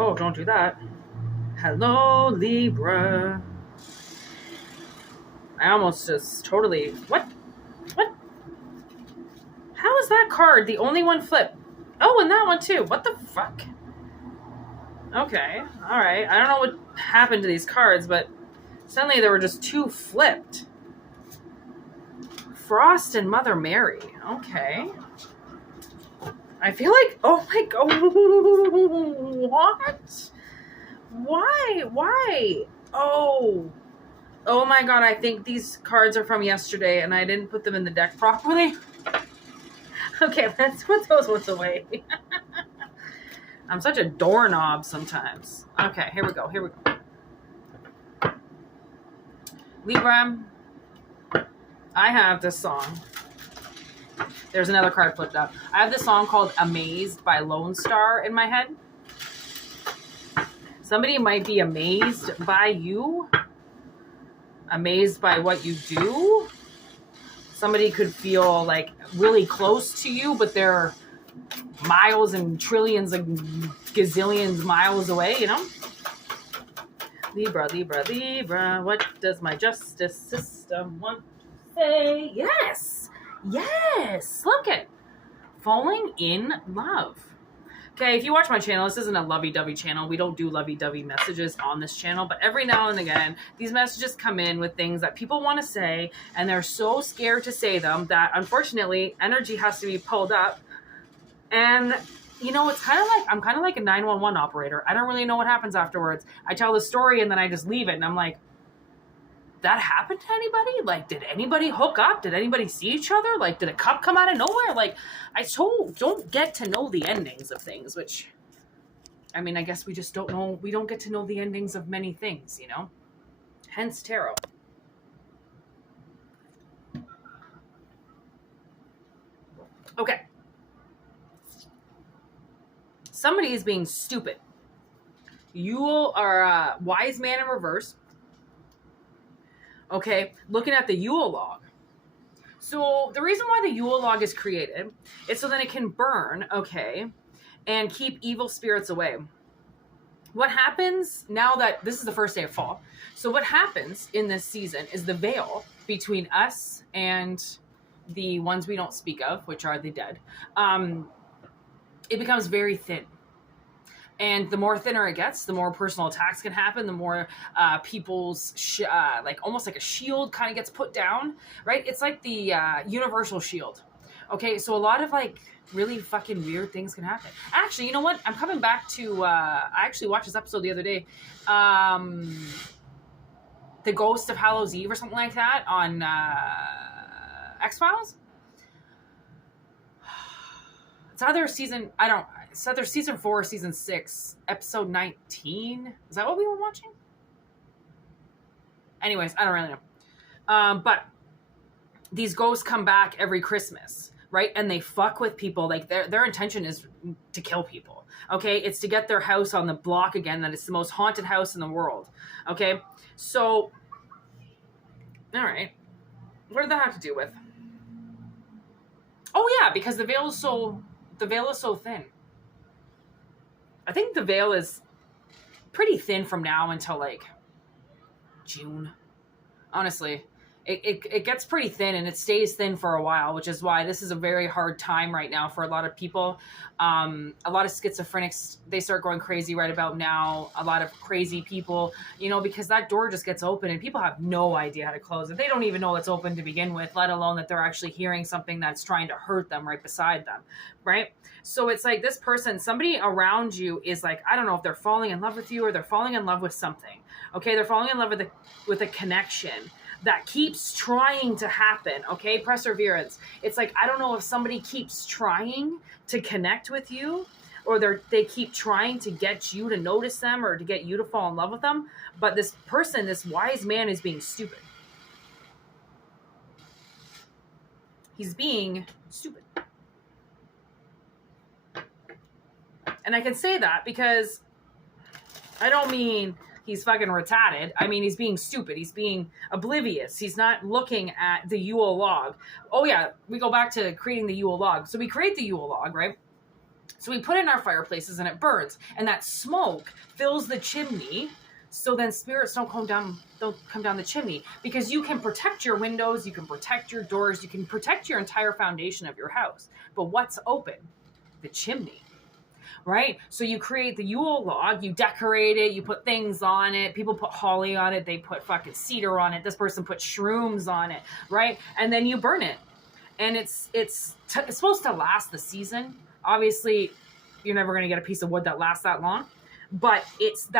Oh, don't do that. Hello, Libra. I almost just totally... What? What? How is that card the only one flipped? Oh, and that one too. What the fuck? Okay. Alright. I don't know what happened to these cards, but suddenly there were just two flipped. Frost and Mother Mary. Okay. I feel like... Oh my god. What? Why? Oh my god, I think these cards are from yesterday and I didn't put them in the deck properly. Okay, let's put those ones away. I'm such a doorknob sometimes. Okay, here we go. Libra, I have this song. There's another card flipped up. I have this song called Amazed by Lone Star in my head. Somebody might be amazed by you. Amazed by what you do. Somebody could feel like really close to you, but they're miles and trillions and gazillions miles away, you know? Libra, what does my justice system want to say? Yes, look at falling in love. Okay, if you watch my channel, this isn't a lovey-dovey channel. We don't do lovey-dovey messages on this channel, but every now and again, these messages come in with things that people want to say, and they're so scared to say them that, unfortunately, energy has to be pulled up. And, you know, it's kind of like, I'm kind of like a 911 operator. I don't really know what happens afterwards. I tell the story, and then I just leave it, and I'm like, that happened to anybody? Like, did anybody hook up? Did anybody see each other? Like, did a cup come out of nowhere? Like, I don't get to know the endings of things, which, I mean, I guess we just don't know. We don't get to know the endings of many things, you know? Hence tarot. Okay. Somebody is being stupid. You are a wise man in reverse. Okay, looking at the Yule log. So the reason why the Yule log is created is so that it can burn, okay, and keep evil spirits away. What happens now that this is the first day of fall? So what happens in this season is the veil between us and the ones we don't speak of, which are the dead, it becomes very thin. And the more thinner it gets, the more personal attacks can happen, the more people's, like almost like a shield kind of gets put down, right? It's like the universal shield. Okay, so a lot of like really fucking weird things can happen. Actually, you know what? I'm coming back to, I actually watched this episode the other day. The Ghost of Hallows Eve or something like that on X-Files. It's either season, it's either season 4 or season 6, episode 19. Is that what we were watching? Anyways, I don't really know. But these ghosts come back every Christmas, right? And they fuck with people. Like their intention is to kill people. Okay, it's to get their house on the block again. That it's the most haunted house in the world. Okay, so all right, what did that have to do with? Oh yeah, because the veil is so thin. I think the veil is pretty thin from now until like June. Honestly, it gets pretty thin and it stays thin for a while, which is why this is a very hard time right now for a lot of people. A lot of schizophrenics, they start going crazy right about now. A lot of crazy people, you know, because that door just gets open and people have no idea how to close it. They don't even know it's open to begin with, let alone that they're actually hearing something that's trying to hurt them right beside them, right? So it's like this person, somebody around you is like, I don't know if they're falling in love with you or they're falling in love with something. Okay, they're falling in love with a connection that keeps trying to happen. Okay, perseverance. It's like, I don't know if somebody keeps trying to connect with you or they keep trying to get you to notice them or to get you to fall in love with them. But this person, this wise man, is being stupid. He's being stupid. And I can say that because I don't mean he's fucking retarded. I mean, he's being stupid. He's being oblivious. He's not looking at the Yule log. Oh yeah, we go back to creating the Yule log. So we create the Yule log, right? So we put it in our fireplaces and it burns, and that smoke fills the chimney. So then spirits don't come down the chimney, because you can protect your windows, you can protect your doors, you can protect your entire foundation of your house. But what's open? The chimney, right? So you create the Yule log, you decorate it, you put things on it. People put holly on it, they put fucking cedar on it. This person put shrooms on it, right? And then you burn it. And it's supposed to last the season. Obviously, you're never going to get a piece of wood that lasts that long, but it's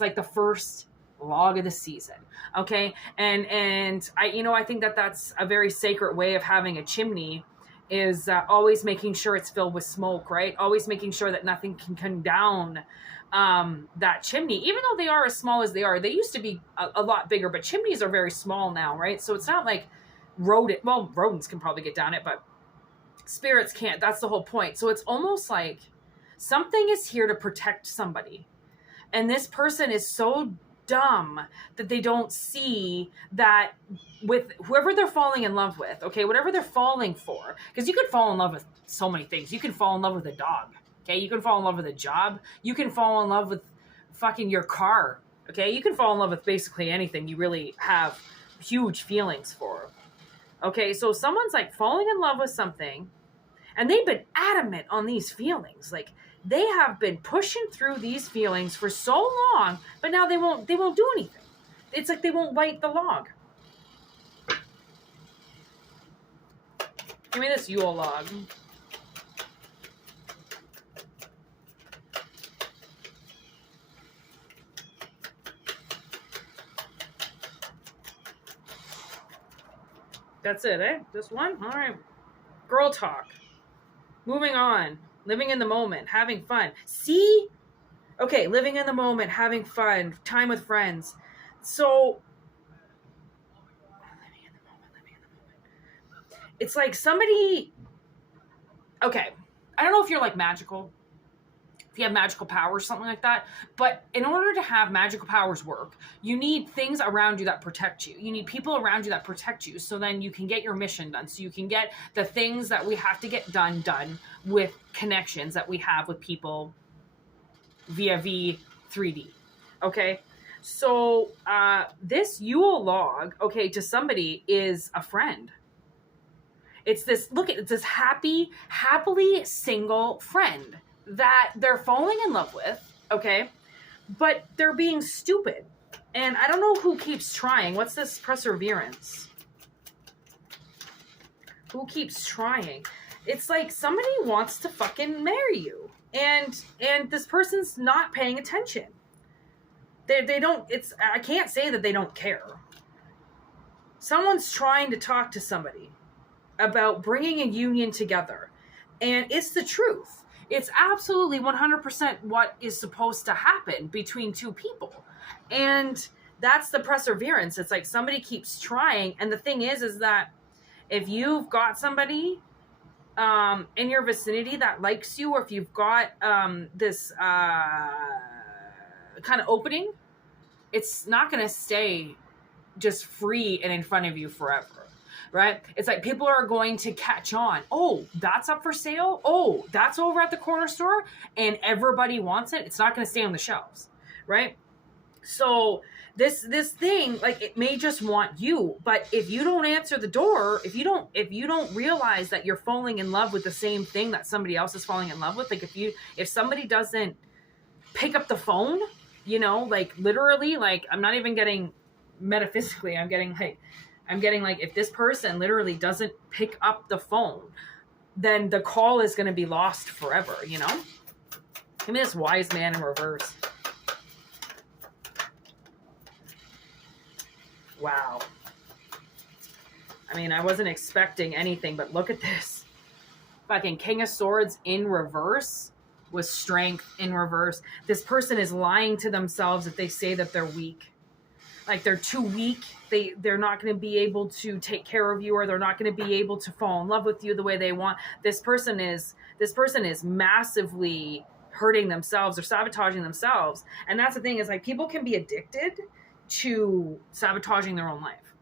like the first log of the season. Okay. And I think that's a very sacred way of having a chimney, is always making sure it's filled with smoke, right? Always making sure that nothing can come down that chimney, even though they are as small as they are. They used to be a lot bigger, but chimneys are very small now, right? So it's not like rodents can probably get down it, but spirits can't. That's the whole point. So it's almost like something is here to protect somebody. And this person is so dumb that they don't see that with whoever they're falling in love with, okay, whatever they're falling for, because you could fall in love with so many things. You can fall in love with a dog, okay? You can fall in love with a job. You can fall in love with fucking your car, okay? You can fall in love with basically anything you really have huge feelings for, okay? So someone's like falling in love with something, and they've been adamant on these feelings. Like, they have been pushing through these feelings for so long, but now they won't do anything. It's like they won't bite the log. Give me this Yule log. That's it, eh? Just one? All right. Girl talk. Moving on. Living in the moment, having fun. See? Okay, living in the moment, having fun, time with friends. So, living in the moment. It's like somebody, okay, I don't know if you're like magical, if you have magical powers, something like that, but in order to have magical powers work, you need things around you that protect you. You need people around you that protect you, so then you can get your mission done. So you can get the things that we have to get done with connections that we have with people via V3D. Okay? So this Yule log, okay, to somebody is a friend. It's this happily single friend that they're falling in love with, okay? But they're being stupid. And I don't know who keeps trying. What's this perseverance? Who keeps trying? It's like somebody wants to fucking marry you. And this person's not paying attention. They don't, I can't say that they don't care. Someone's trying to talk to somebody about bringing a union together. And it's the truth. It's absolutely 100% what is supposed to happen between two people. And that's the perseverance. It's like somebody keeps trying. And the thing is that if you've got somebody in your vicinity that likes you, or if you've got this kind of opening, it's not going to stay just free and in front of you forever. Right? It's like people are going to catch on. Oh, that's up for sale. Oh, that's over at the corner store, and everybody wants it. It's not going to stay on the shelves, right? So this thing, like, it may just want you, but if you don't answer the door, if you don't realize that you're falling in love with the same thing that somebody else is falling in love with, like if somebody doesn't pick up the phone, like literally, like I'm not even getting metaphysically, I'm getting like, if this person literally doesn't pick up the phone, then the call is going to be lost forever, Give me this wise man in reverse. Wow. I mean, I wasn't expecting anything, but look at this. Fucking King of Swords in reverse with strength in reverse. This person is lying to themselves if they say that they're weak. Like, they're too weak. They're not going to be able to take care of you, or they're not going to be able to fall in love with you the way they want. This person is massively hurting themselves or sabotaging themselves. And that's the thing, is like, people can be addicted to sabotaging their own life.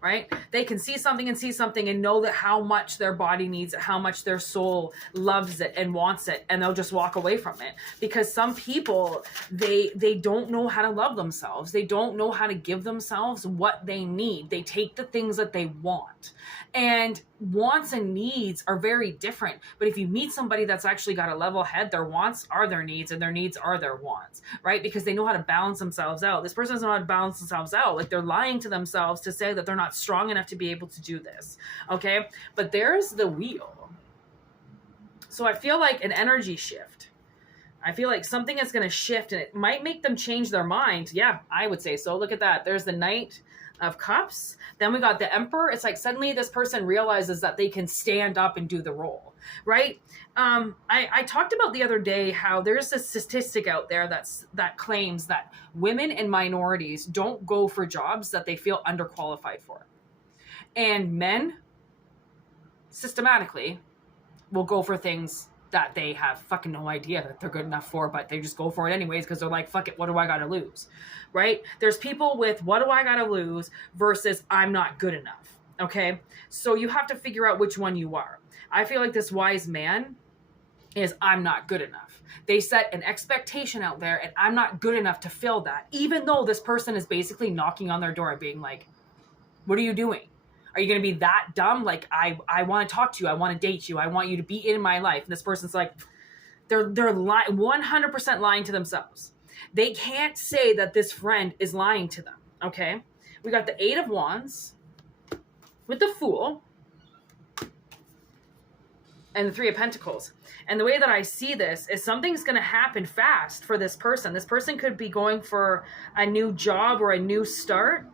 right? They can see something and know that how much their body needs it, how much their soul loves it and wants it, and they'll just walk away from it. Because some people, they don't know how to love themselves. They don't know how to give themselves what they need. They take the things that they want. And wants and needs are very different. But if you meet somebody that's actually got a level head, their wants are their needs and their needs are their wants, right? Because they know how to balance themselves out. This person doesn't know how to balance themselves out. Like, they're lying to themselves to say that they're not strong enough to be able to do this. Okay. But there's the wheel. So I feel like an energy shift. I feel like something is going to shift and it might make them change their mind. Yeah, I would say so. Look at that. There's the Knight of Cups. Then we got the Emperor. It's like suddenly this person realizes that they can stand up and do the role, right? I talked about the other day how there's a statistic out there that claims that women and minorities don't go for jobs that they feel underqualified for. And men systematically will go for things that they have fucking no idea that they're good enough for, but they just go for it anyways because they're like, fuck it, what do I gotta lose, right? There's people with what do I gotta lose versus I'm not good enough, okay? So you have to figure out which one you are. I feel like this wise man is I'm not good enough. They set an expectation out there and I'm not good enough to fill that, even though this person is basically knocking on their door being like, what are you doing? Are you going to be that dumb? Like, I want to talk to you. I want to date you. I want you to be in my life. And this person's like, they're 100% lying to themselves. They can't say that this friend is lying to them. Okay. We got the 8 of Wands with the Fool and the 3 of Pentacles. And the way that I see this is something's going to happen fast for this person. This person could be going for a new job or a new start.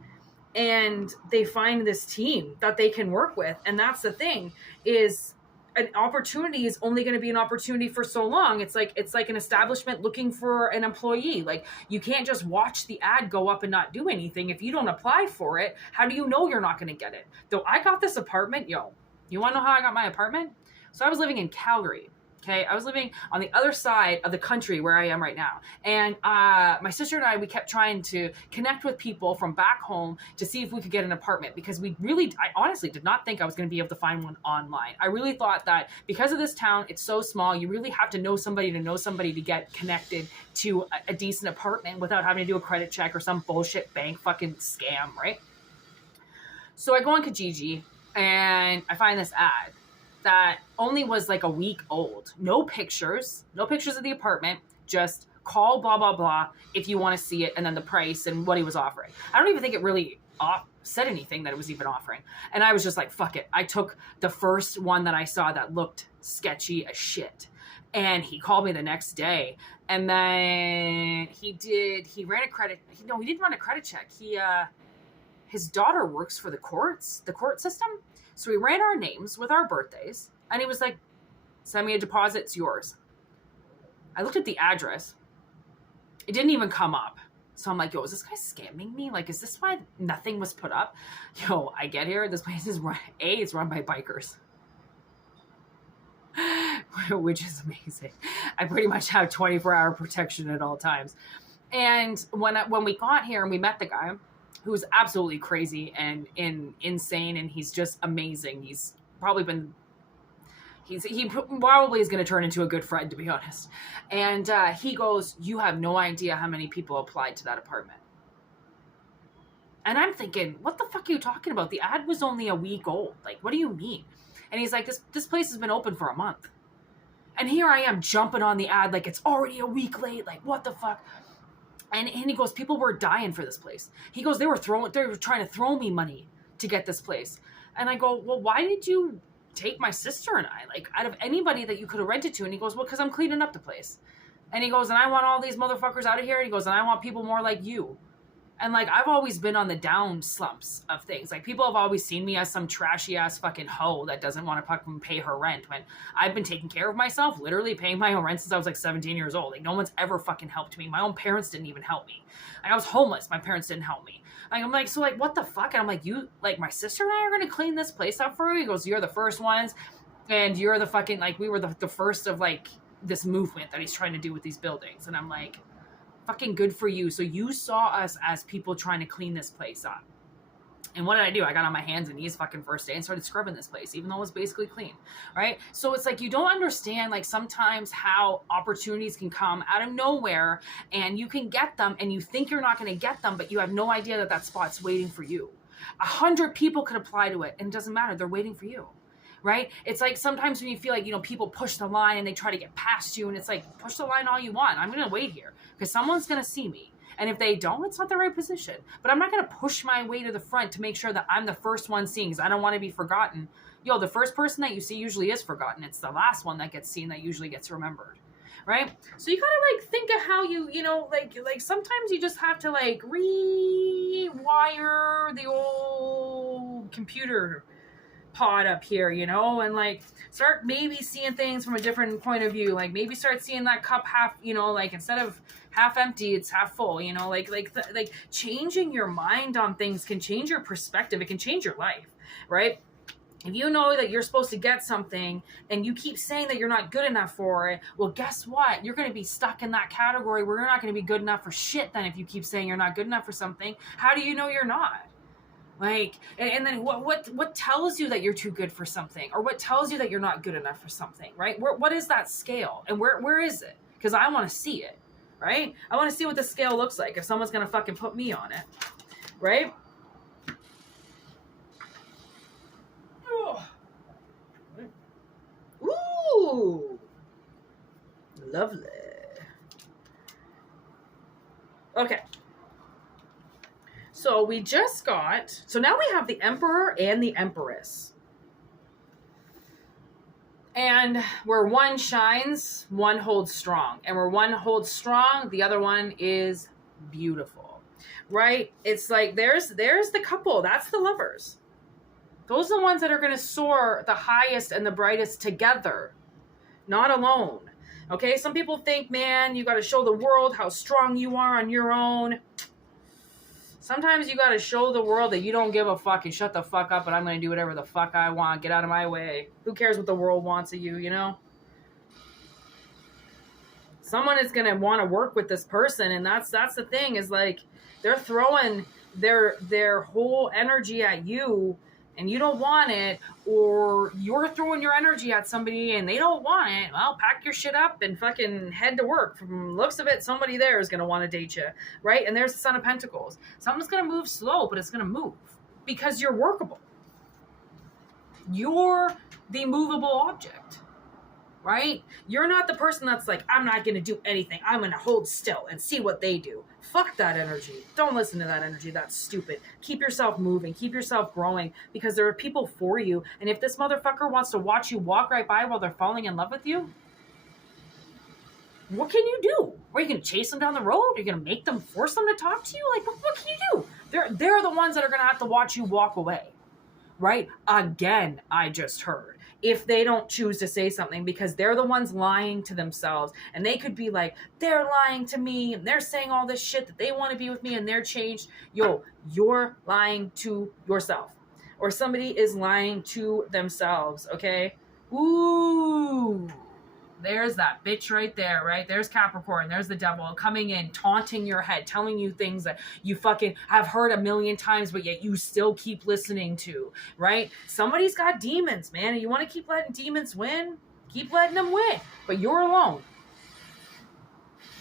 And they find this team that they can work with. And that's the thing, is an opportunity is only going to be an opportunity for so long. It's like an establishment looking for an employee. Like, you can't just watch the ad go up and not do anything. If you don't apply for it, how do you know you're not going to get it? Though I got this apartment, you want to know how I got my apartment? So I was living in Calgary. Okay, I was living on the other side of the country where I am right now. And my sister and I, we kept trying to connect with people from back home to see if we could get an apartment, because I honestly did not think I was going to be able to find one online. I really thought that because of this town, it's so small, you really have to know somebody to get connected to a decent apartment without having to do a credit check or some bullshit bank fucking scam, right? So I go on Kijiji and I find this ad that only was like a week old. No pictures of the apartment, just call blah, blah, blah if you want to see it, and then the price and what he was offering. I don't even think it really said anything that it was even offering. And I was just like, fuck it. I took the first one that I saw that looked sketchy as shit. And he called me the next day, and then he didn't run a credit check. His daughter works for the court system. So we ran our names with our birthdays, and he was like, send me a deposit, it's yours. I looked at the address. It didn't even come up. So I'm like, yo, is this guy scamming me? Like, is this why nothing was put up? Yo, I get here, this place is it's run by bikers. Which is amazing. I pretty much have 24-hour protection at all times. And when we got here and we met the guy, who's absolutely crazy and insane, and he's just amazing. He probably is going to turn into a good friend, to be honest. And he goes, you have no idea how many people applied to that apartment. And I'm thinking, what the fuck are you talking about? The ad was only a week old. Like, what do you mean? And he's like, this place has been open for a month. And here I am jumping on the ad like it's already a week late. Like, what the fuck? And he goes, people were dying for this place. He goes, they were trying to throw me money to get this place. And I go, well, why did you take my sister and I? Like, out of anybody that you could have rented to? And he goes, well, because I'm cleaning up the place. And he goes, and I want all these motherfuckers out of here. And he goes, and I want people more like you. And like, I've always been on the down slumps of things. Like, people have always seen me as some trashy ass fucking hoe that doesn't want to fucking pay her rent, when I've been taking care of myself, literally paying my own rent since I was like 17 years old. Like, no one's ever fucking helped me. My own parents didn't even help me. Like, I was homeless. My parents didn't help me. Like, I'm like, so like, what the fuck? And I'm like, you, like, my sister and I are going to clean this place up for you? He goes, you're the first ones. And you're the fucking, like, we were the first of like this movement that he's trying to do with these buildings. And I'm like, fucking good for you. So you saw us as people trying to clean this place up. And what did I do? I got on my hands and knees fucking first day and started scrubbing this place, even though it was basically clean, right? So it's like, you don't understand, like, sometimes how opportunities can come out of nowhere and you can get them and you think you're not going to get them, but you have no idea that that spot's waiting for you. 100 people could apply to it and it doesn't matter. They're waiting for you, right? It's like sometimes when you feel like, you know, people push the line and they try to get past you, and it's like, push the line all you want. I'm going to wait here because someone's going to see me. And if they don't, it's not the right position. But I'm not going to push my way to the front to make sure that I'm the first one seeing, because I don't want to be forgotten. Yo, the first person that you see usually is forgotten. It's the last one that gets seen that usually gets remembered, right? So you gotta like think of how you know, like sometimes you just have to like rewire the old computer pod up here, you know, and like start maybe seeing things from a different point of view. Like maybe start seeing that cup half, you know, like instead of half empty, it's half full, you know, like changing your mind on things can change your perspective. It can change your life, right? If you know that you're supposed to get something and you keep saying that you're not good enough for it, well, guess what? You're going to be stuck in that category where you're not going to be good enough for shit then if you keep saying you're not good enough for something. How do you know you're not? Like, and then what tells you that you're too good for something, or what tells you that you're not good enough for something, right? What is that scale, and where is it? Because I want to see it, right? I want to see what the scale looks like if someone's gonna fucking put me on it, right? Ooh, lovely. Okay. So we just got, so now we have the Emperor and the Empress. And where one shines, one holds strong. And where one holds strong, the other one is beautiful, right? It's like there's the couple, that's the lovers. Those are the ones that are going to soar the highest and the brightest together, not alone. Okay, some people think, man, you got to show the world how strong you are on your own. Sometimes you got to show the world that you don't give a fuck and shut the fuck up and I'm going to do whatever the fuck I want. Get out of my way. Who cares what the world wants of you, you know? Someone is going to want to work with this person, and that's the thing, is like they're throwing their whole energy at you and you don't want it, or you're throwing your energy at somebody and they don't want it. Well, pack your shit up and fucking head to work. From looks of it, somebody there is going to want to date you, right? And there's the Son of Pentacles. Something's going to move slow, but it's going to move because you're workable. You're the movable object, right? You're not the person that's like, I'm not going to do anything. I'm going to hold still and see what they do. Fuck that energy. Don't listen to that energy. That's stupid. Keep yourself moving. Keep yourself growing, because there are people for you. And if this motherfucker wants to watch you walk right by while they're falling in love with you, what can you do? Are you going to chase them down the road? Are you going to make them, force them to talk to you? Like, what can you do? They're the ones that are going to have to watch you walk away, right? Again, I just heard. If they don't choose to say something, because they're the ones lying to themselves, and they could be like, they're lying to me and they're saying all this shit that they want to be with me and they're changed. Yo, you're lying to yourself, or somebody is lying to themselves. Okay. Ooh, there's that bitch right there, right? There's Capricorn. There's the devil coming in, taunting your head, telling you things that you fucking have heard a million times, but yet you still keep listening to, right? Somebody's got demons, man. And you want to keep letting demons win? Keep letting them win. But you're alone.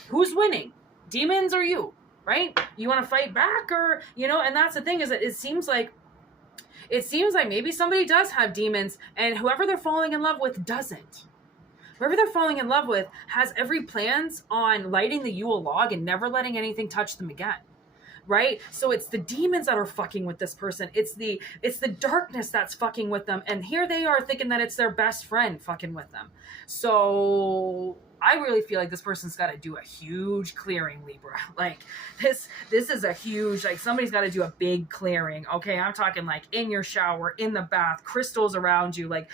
Who's winning? Demons or you, right? You want to fight back, or, you know, and that's the thing, is that it seems like maybe somebody does have demons and whoever they're falling in love with doesn't. Whoever they're falling in love with has every plans on lighting the Yule log and never letting anything touch them again, right? So it's the demons that are fucking with this person. It's the darkness that's fucking with them. And here they are thinking that it's their best friend fucking with them. So I really feel like this person's got to do a huge clearing, Libra. Like this is a huge, like somebody's got to do a big clearing. Okay. I'm talking like in your shower, in the bath, crystals around you. Like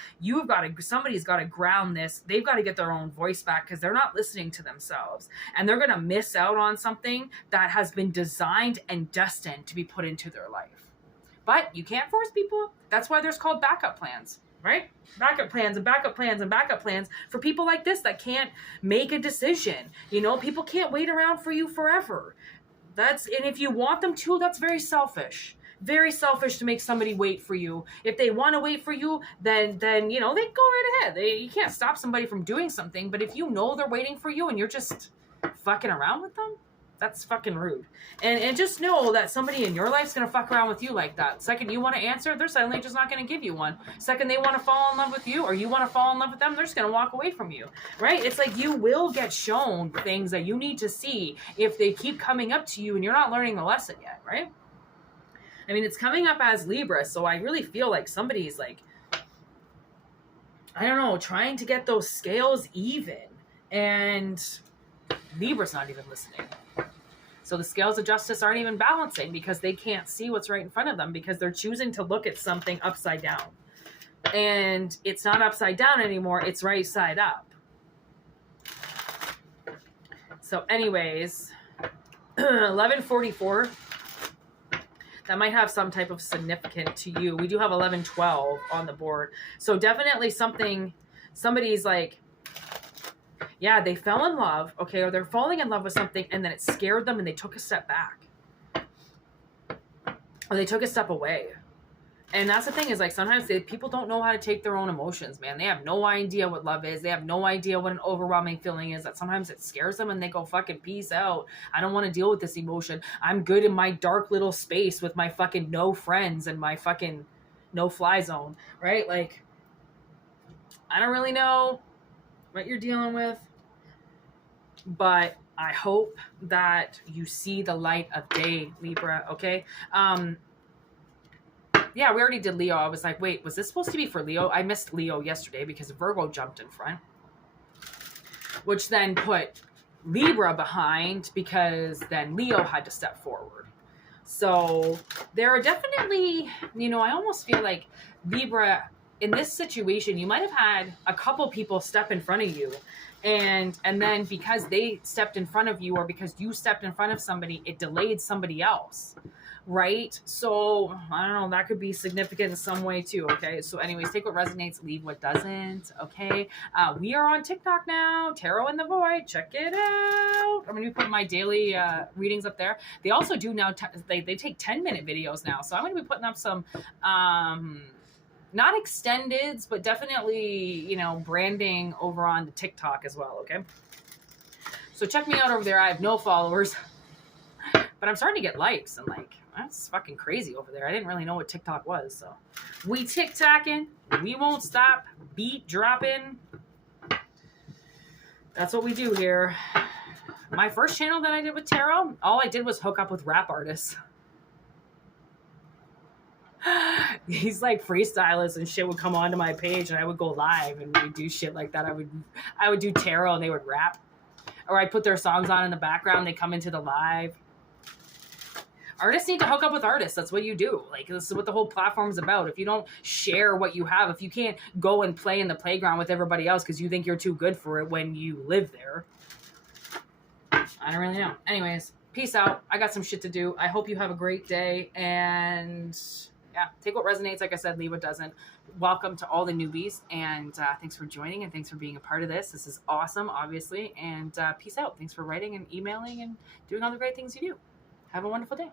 somebody's got to ground this. They've got to get their own voice back, because they're not listening to themselves, and they're going to miss out on something that has been designed and destined to be put into their life. But you can't force people. That's why there's called backup plans. Right? Backup plans and backup plans and backup plans for people like this that can't make a decision. You know, people can't wait around for you forever. And if you want them to, that's very selfish. Very selfish to make somebody wait for you. If they want to wait for you, then you know, they go right ahead. You can't stop somebody from doing something. But if you know they're waiting for you and you're just fucking around with them, that's fucking rude. And just know that somebody in your life's gonna fuck around with you like that. Second you want to answer, they're suddenly just not gonna give you one. Second they want to fall in love with you, or you want to fall in love with them, they're just gonna walk away from you, right? It's like you will get shown things that you need to see if they keep coming up to you and you're not learning the lesson yet, right? I mean, it's coming up as Libra, so I really feel like somebody's like, I don't know, trying to get those scales even, and Libra's not even listening. So the scales of justice aren't even balancing because they can't see what's right in front of them because they're choosing to look at something upside down. And it's not upside down anymore. It's right side up. So anyways, 1144. That might have some type of significant to you. We do have 1112 on the board. So definitely somebody's like, yeah, they fell in love, okay, or they're falling in love with something, and then it scared them, and they took a step back. Or they took a step away. And that's the thing is, like, sometimes people don't know how to take their own emotions, man. They have no idea what love is. They have no idea what an overwhelming feeling is. That sometimes it scares them, and they go, fucking peace out. I don't want to deal with this emotion. I'm good in my dark little space with my fucking no friends and my fucking no-fly zone, right? Like, I don't really know what you're dealing with, but I hope that you see the light of day, Libra, okay? Yeah, we already did Leo. I was like, wait, was this supposed to be for Leo? I missed Leo yesterday because Virgo jumped in front, which then put Libra behind because then Leo had to step forward. So there are definitely, you know, I almost feel like Libra, in this situation, you might have had a couple people step in front of you. And then because they stepped in front of you or because you stepped in front of somebody, it delayed somebody else, right? So I don't know, that could be significant in some way too, okay? So anyways, take what resonates, leave what doesn't, okay? We are on TikTok now, Tarot in the Void, check it out. I'm going to be putting my daily readings up there. They also do now, they take 10-minute videos now, so I'm going to be putting up some... not extendeds, but definitely, you know, branding over on the TikTok as well, okay? So check me out over there. I have no followers, but I'm starting to get likes, and like, that's fucking crazy over there. I didn't really know what TikTok was, so. We TikToking, we won't stop, beat dropping. That's what we do here. My first channel that I did with tarot, all I did was hook up with rap artists. These like freestylists and shit would come onto my page, and I would go live and we'd do shit like that. I would do tarot and they would rap, or I'd put their songs on in the background. They come into the live. Artists need to hook up with artists. That's what you do. Like, this is what the whole platform is about. If you don't share what you have, if you can't go and play in the playground with everybody else because you think you're too good for it when you live there, I don't really know. Anyways, peace out. I got some shit to do. I hope you have a great day, and yeah, take what resonates. Like I said, leave what doesn't. Welcome to all the newbies, and thanks for joining, and thanks for being a part of this. This is awesome, obviously, and peace out. Thanks for writing and emailing and doing all the great things you do. Have a wonderful day.